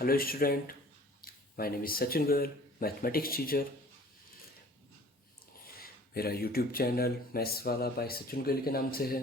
Hello student, my name is Sachin Goyal, mathematics teacher. मेरा YouTube channel maths वाला bye Sachin Goyal के नाम से है।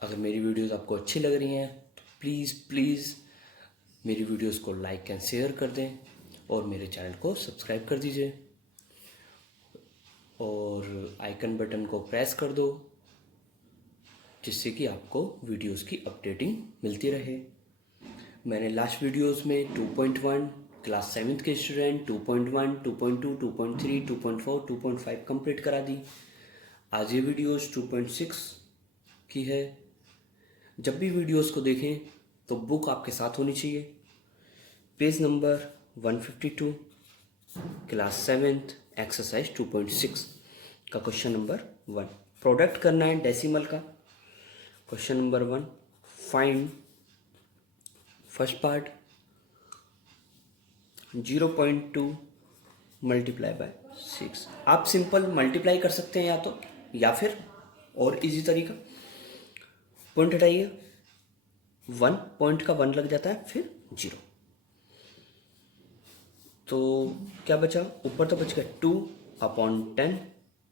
अगर मेरी वीडियोस आपको अच्छी लग रही हैं तो प्लीज़ मेरी वीडियोस को लाइक एंड शेयर कर दें और मेरे चैनल को सब्सक्राइब कर दीजिए और आइकन बटन को प्रेस कर दो जिससे कि आपको वीडियोस की अपडेटिंग मिलती रहे। मैंने लास्ट वीडियोस में 2.1 क्लास 7th के स्टूडेंट 2.1, 2.2, 2.3, 2.4, 2.5 कंप्लीट करा दी। आज ये वीडियोस 2.6 की है। जब भी वीडियोस को देखें तो बुक आपके साथ होनी चाहिए। Page number 152 class 7th exercise 2.6 का क्वेश्चन नंबर 1 प्रोडक्ट करना है डेसिमल का। Question number 1 find first part 0.2 multiply by 6। आप सिंपल मल्टीप्लाई कर सकते हैं या फिर और इजी तरीका पॉइंट हटाइए 1 पॉइंट का 1 लग जाता है फिर 0। तो क्या बचा ऊपर तो बच गया 2/10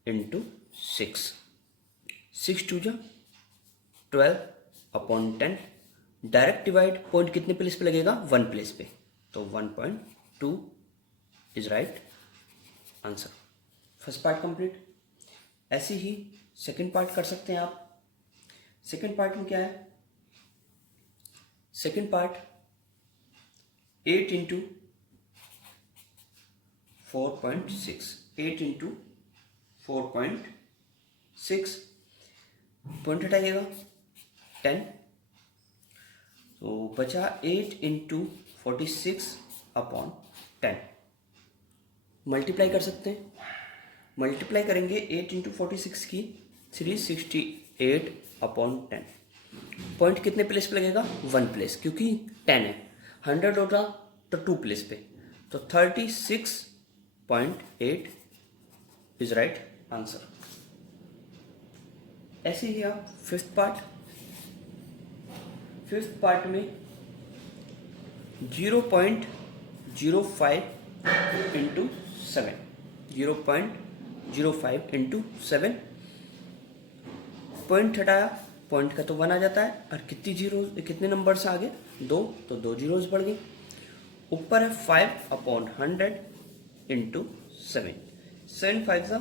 इंटू 6 2 जा 12/10 डायरेक्ट डिवाइड पॉइंट कितने प्लेस पे लगेगा 1 प्लेस पे तो 1.2 is right answer. First part complete. ऐसे ही सेकंड पार्ट कर सकते हैं आप। सेकंड पार्ट में क्या है second part 8 into 4.6 8 into 4.6 point हटाइएगा 10 तो बचा 8 इंटू 46/10। मल्टीप्लाई कर सकते हैं। मल्टीप्लाई करेंगे 8 इंटू 46 की 368/10। पॉइंट कितने प्लेस पे लगेगा 1 प्लेस क्योंकि 10 है। 100 होता तो 2 प्लेस पे तो 36.8 इज राइट आंसर। ऐसे ही आप फिफ्थ पार्ट में 0.05 इंटू 7 0.05 इंटू 7 पॉइंट हटाया पॉइंट का तो 1 आ जाता है और कितने नंबर से आगे 2 तो 2 जीरोस बढ़ गई। ऊपर है 5/100 इंटू 7 7 5 सा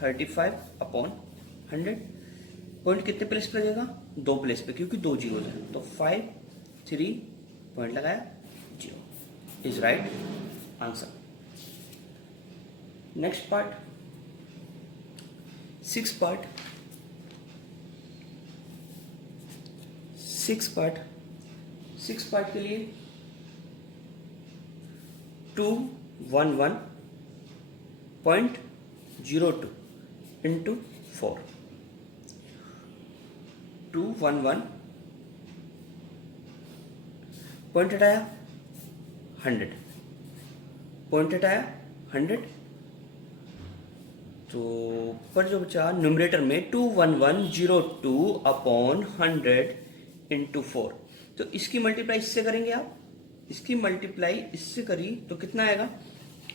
35/100 पॉइंट कितने प्लेस पे लगेगा 2 प्लेस पे क्योंकि 2 जीरो है तो 5 3 पॉइंट लगाया 0 is right answer. Next part six part के लिए 211.02 इंटू 4 211 पॉइंट हटाया 100 पॉइंट हटाया 100 तो पर जो बचा न्यूमरेटर में 21102/100 इंटू 4 तो इसकी मल्टीप्लाई इससे करेंगे आप। इसकी मल्टीप्लाई इससे करी तो कितना आएगा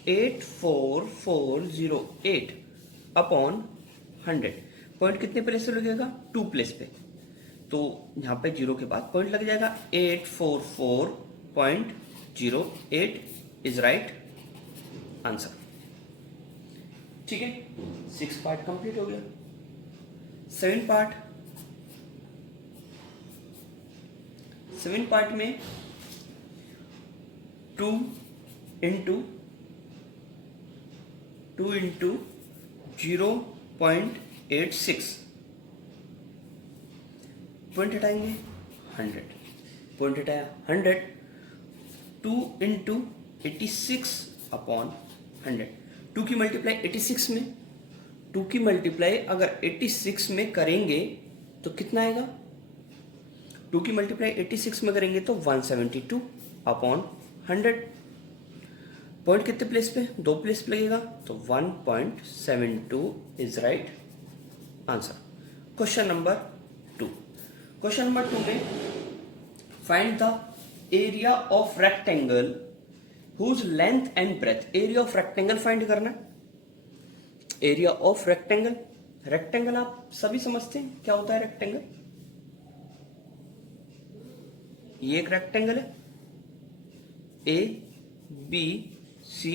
84408/100 पॉइंट कितने प्लेस पे लगेगा 2 प्लेस पे तो यहाँ पे 0 के बाद पॉइंट लग जाएगा 844.08 इज राइट आंसर। ठीक है 6 पार्ट कंप्लीट हो गया। 7 पार्ट में 2 इंटू 0.86 पॉइंट हटाएंगे 100 पॉइंट हटाया 100 2 इंटू 86/100 2 की मल्टीप्लाई 86 में 2 की मल्टीप्लाई अगर 86 में करेंगे तो कितना आएगा 2 की मल्टीप्लाई 86 में करेंगे तो 172/100 पॉइंट कितने प्लेस पे 2 प्लेस पे लगेगा तो 1.72 is right answer. Question number 2 में find the area of rectangle whose length and breadth, area of rectangle find करना है। एरिया ऑफ रेक्टेंगल, रेक्टेंगल आप सभी समझते हैं क्या होता है रेक्टेंगल। ये एक रेक्टेंगल है, A B C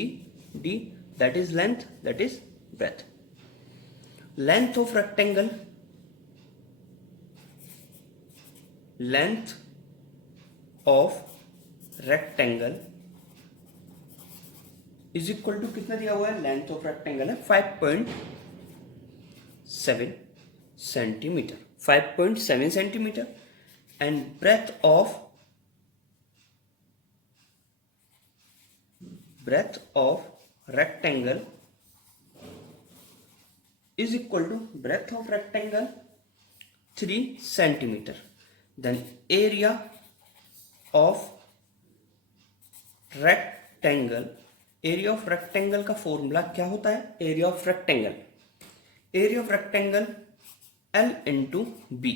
D, that is length, that is breadth. Length of rectangle, length of rectangle is equal to कितना दिया हुआ है, लेंथ ऑफ रेक्टेंगल है 5.7 centimetre, 5.7 centimetre, and breadth of rectangle is equal to breadth of rectangle 3 centimeter. Then area of rectangle, area of rectangle का formula क्या होता है, area of rectangle L into B,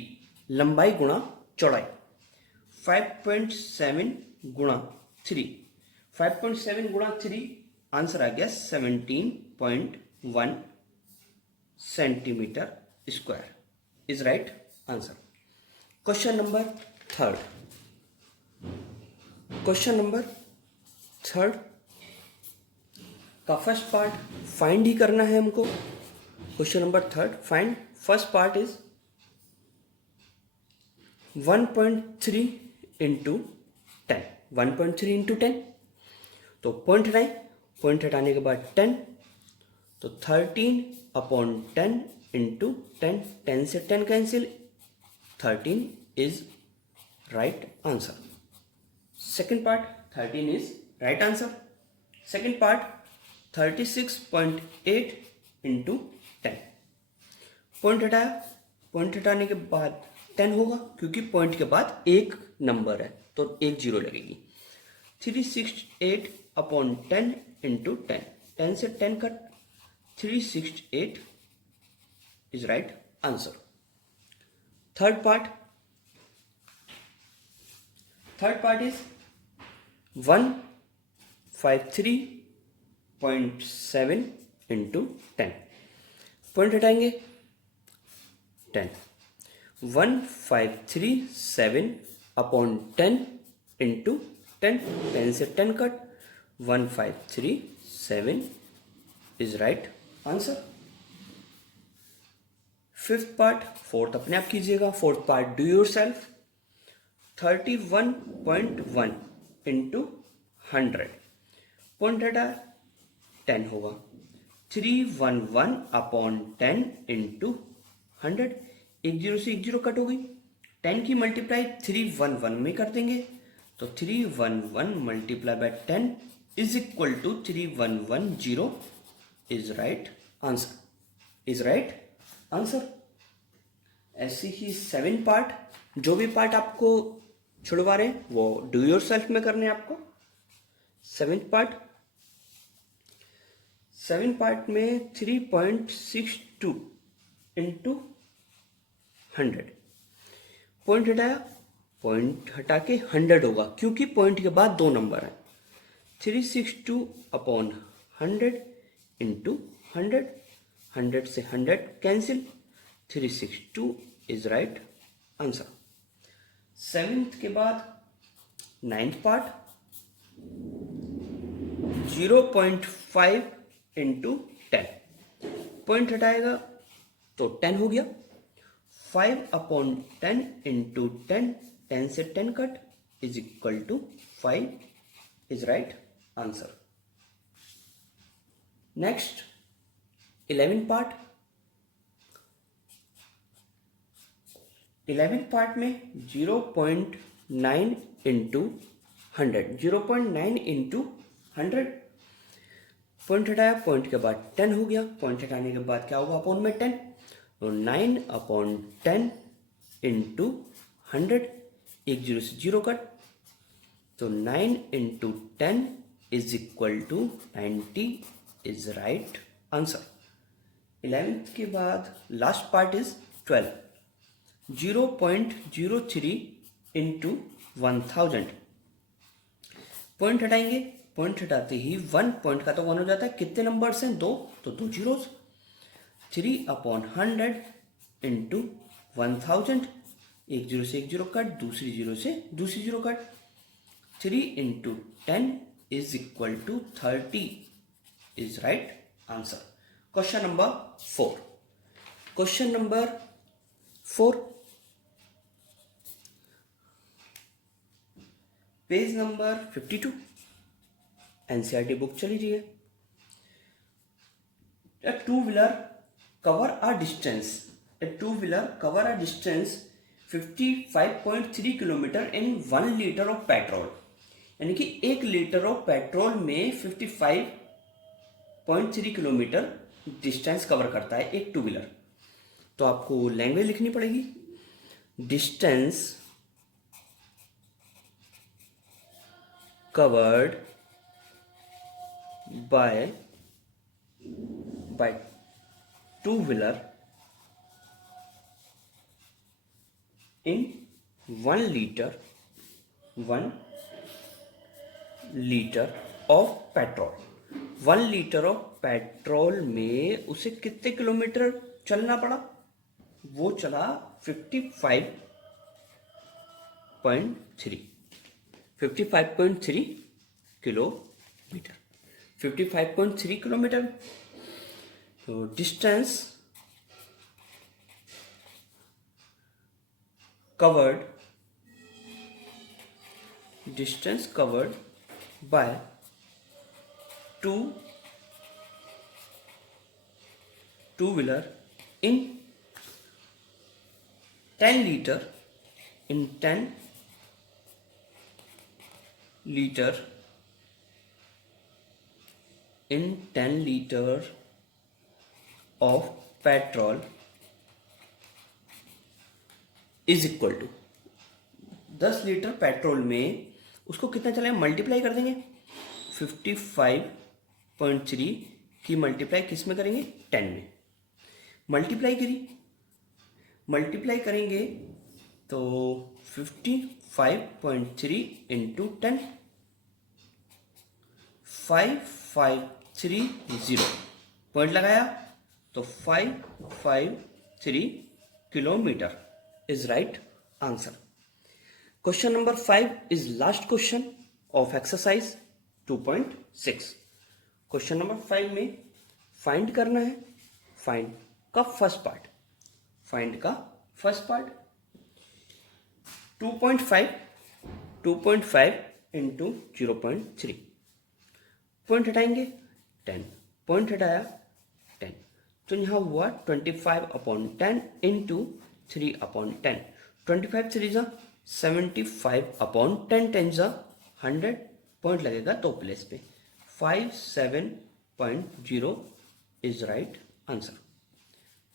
लंबाई गुणा चौड़ाई, 5.7 गुणा 3, 5.7 गुणा 3, आंसर आ गया 17.1 centimetre square is right answer. Question number third, question number third का फर्स्ट पार्ट फाइंड ही करना है हमको। Question number third find, first part is 1.3 into 10, 1.3 into 10, तो पॉइंट हटाएं, पॉइंट हटाने के बाद 10, तो 13/10 इंटू 10, 10 से 10 cancel, 13 is right answer. Second part 13 is right answer. Second part 36.8 into 10, point हटाया, पॉइंट हटाने के बाद 10 होगा, क्योंकि पॉइंट के बाद एक नंबर है तो एक जीरो लगेगी। 368/10 इंटू 10, 10 से 10 cut, 368 is right answer. Third part is 153.7 into 10, point हटाएंगे 10, 1537/10 इंटू 10, 10 से 10 cut, 1537 is right answer. Fifth part, fourth अपने आप कीजिएगा, fourth part do your self. 31.1 into 100, point हटा 10 होगा, 311/10 इंटू 100, एक जीरो से एक जीरो कट हो गई, 10 की मल्टीप्लाई 311 में कर देंगे, तो 311 multiply by 10 is equal to 3110 is right answer, is right answer. ऐसे ही 7 पार्ट, जो भी पार्ट आपको छुड़वा रहे हैं वो डू योर सेल्फ में करने हैं आपको। 7 पार्ट में 3.62 इंटू 100, पॉइंट हटाया, पॉइंट हटा के 100 होगा, क्योंकि पॉइंट के बाद 2 नंबर है। 362/100 इंटू 100, 100 से 100 cancel, 362 is right answer. 7th के बाद 9th पार्ट 0.5 इंटू 10, पॉइंट हटाएगा तो 10 हो गया, 5/10 इंटू 10, 10 से 10 cut is equal to 5 is right answer. Next 11 part, 11 part में 0.9 इंटू 100, 0.9 इंटू 100, पॉइंट हटाया, पॉइंट के बाद 10 हो गया, पॉइंट हटाने के बाद क्या होगा अपॉन में 10, तो 9/10 इंटू 100, एक जीरो से जीरो कट, तो 9 into 10 is equal to 90 is right answer. 11th के बाद लास्ट पार्ट इज 12, 0.03 इंटू 1000, पॉइंट हटाएंगे, पॉइंट हटाते ही 1 पॉइंट का तो 1 हो जाता है, कितने नंबर्स हैं? 2, तो 2 जीरोज। 3/100 इंटू 1000, एक जीरो से एक जीरो कट, दूसरी जीरो से दूसरी zero cut. 3 into 10 is equal to 30 is right answer. Question number 4। Question number 4, page number 52, NCERT book चली रही है। A two-wheeler cover a distance. A two-wheeler cover a distance 55.3 kilometre in 1 litre of petrol. यानी कि 1 litre of petrol में 55.3 kilometre distance cover करता है एक two wheeler. तो आपको लैंग्वेज लिखनी पड़ेगी, distance covered by two-wheeler in 1 liter of petrol। 1 litre of petrol में उसे कितने किलोमीटर चलना पड़ा? वो चला 55.3 किलोमीटर। 55.3 किलोमीटर। तो distance covered by two wheeler in 10 liter of petrol is equal to 10 litre petrol में उसको कितना चलाएं? मल्टीप्लाई कर देंगे। 55.3 की मल्टीप्लाई किस में करेंगे? 10 में। मल्टीप्लाई करेंगे तो 55.3 इंटू 10, 5,530 पॉइंट लगाया तो 553 kilometre is right answer. Question number 5 is last question of exercise 2.6। Question number 5 में फाइंड करना है, फाइंड का फर्स्ट पार्ट। 2.5 इंटू 0.3, पॉइंट हटाएंगे 10, पॉइंट हटाया 10, तो यहाँ हुआ 25/10 इंटू 3/10। 25 3 75/10, 10 100, पॉइंट लगेगा तो प्लेस पे। 57.0 is right answer.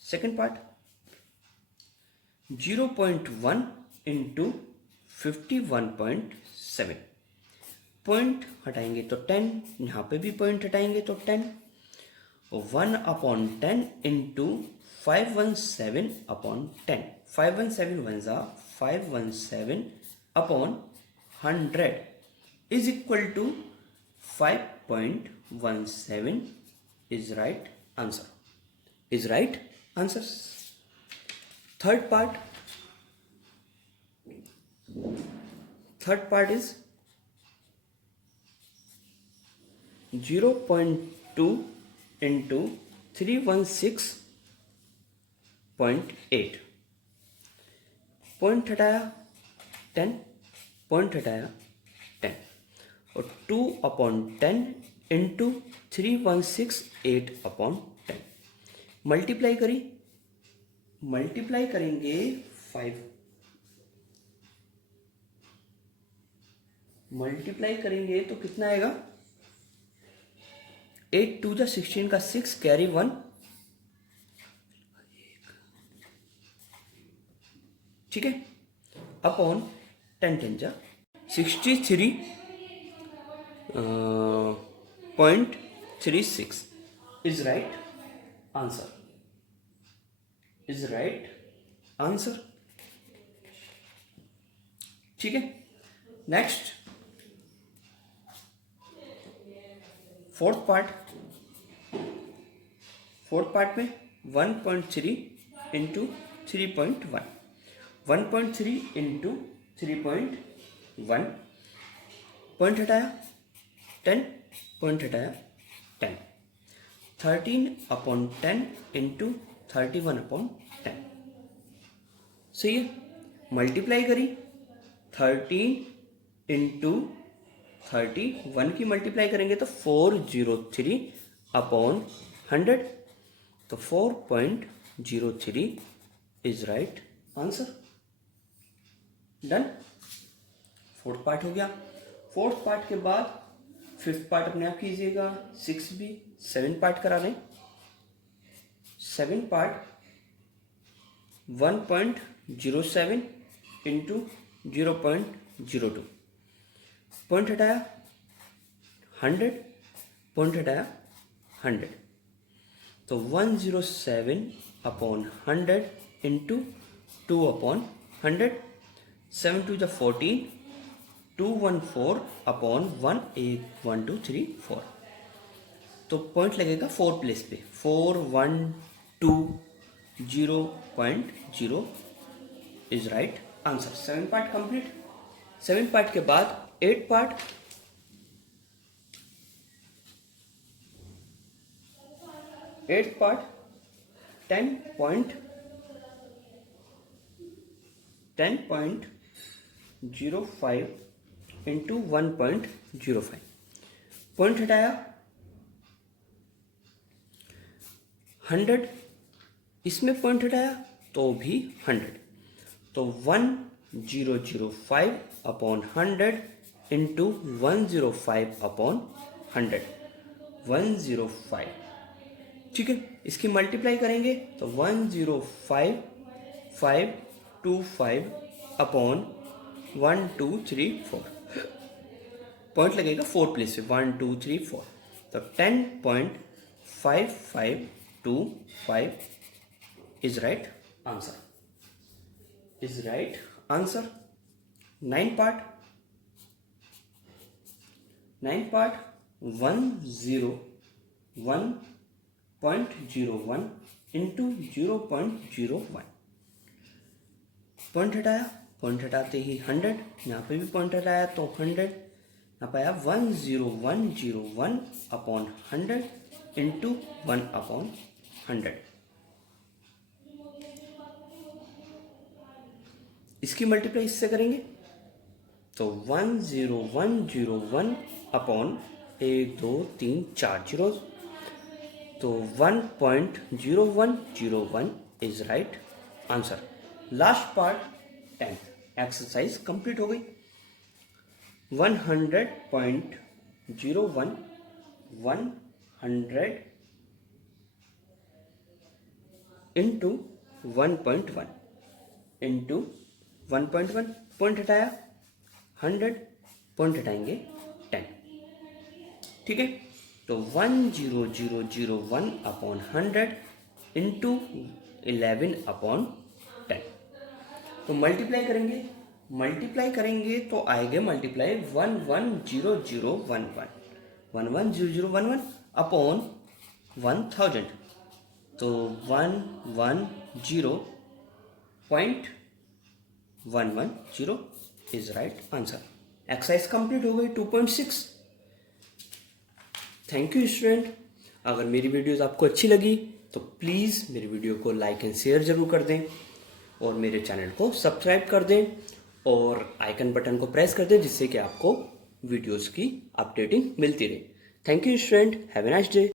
Second part 0.1 into 51.7, point हटाएंगे तो 10, यहाँ पे भी पॉइंट हटाएंगे तो 10। 1/10 into 517/10, 517 517/100 is equal to 5.17 is right answer. Third part is 0.2 into 316.8, point हटाया 10, पॉइंट हटाया 10, और 2/10 इंटू 3168/10, मल्टीप्लाई करेंगे 5, मल्टीप्लाई करेंगे तो कितना आएगा? 8 2 16 का 6 कैरी 1, ठीक है, अपॉन 10 10 63.36 इज राइट आंसर। ठीक है, नेक्स्ट फोर्थ पार्ट में 1.3 इंटू 3.1, 1.3 इंटू 3.1, पॉइंट हटाया 10, पॉइंट हटाया 10, 13/10 इंटू 31/10, सही है। मल्टीप्लाई करी 13 इंटू 31 की मल्टीप्लाई करेंगे तो 403/100, तो 4.03 is right answer. Done, fourth part हो गया। फोर्थ पार्ट के बाद फिफ्थ पार्ट अपने आप कीजिएगा, 6B। 7 पार्ट करा लें। 7 पार्ट 1.07 इंटू 0.02, पॉइंट हटाया 100, पॉइंट हटाया 100, तो 107/100 इंटू 2/100, 7 2 जा 14, 214/1, 1 1 2 3 4, तो पॉइंट लगेगा 4 प्लेस पे, 4120.0 is right answer. 7 part complete. 7 part के बाद 8 पार्ट। 8 पार्ट 10.05 इंटू 1.05, पॉइंट हटाया 100, इसमें पॉइंट हटाया तो भी 100, तो 1005/100 इंटू 105/100, 105, ठीक है। इसकी मल्टीप्लाई करेंगे तो 105,525/1234, पॉइंट लगेगा 4 प्लेस पे, 1 2 3 4, तो 10.5525 is right answer, is right answer. 9 part 101.01 into 0.01, point हटाया, पॉइंट हटाते ही 100, यहाँ पे भी पॉइंट हटाया तो 100, यहाँ पे आया 10101/100 इंटू 1/100, इसकी मल्टीप्लाई इससे करेंगे तो 10101/1 2 3 4 जीरो, तो 1.0101 is right answer. Last part 10th exercise complete हो गई। 100.01 100 इंटू 1.1 इंटू 1.1, पॉइंट हटाया 100, पॉइंट हटाएंगे 10, ठीक है। तो 10001/100 इंटू 11/10, तो मल्टीप्लाई करेंगे तो आएगा मल्टीप्लाई 110011 110011 अपॉन 1000, तो 110.110 is right answer. Exercise complete हो गई 2.6। Thank you student. अगर मेरी वीडियोस आपको अच्छी लगी तो प्लीज़ मेरी वीडियो को लाइक एंड शेयर ज़रूर कर दें और मेरे चैनल को सब्सक्राइब कर दें और आइकन बटन को प्रेस कर दें, जिससे कि आपको वीडियोस की अपडेटिंग मिलती रहे। Thank you student, have a nice day.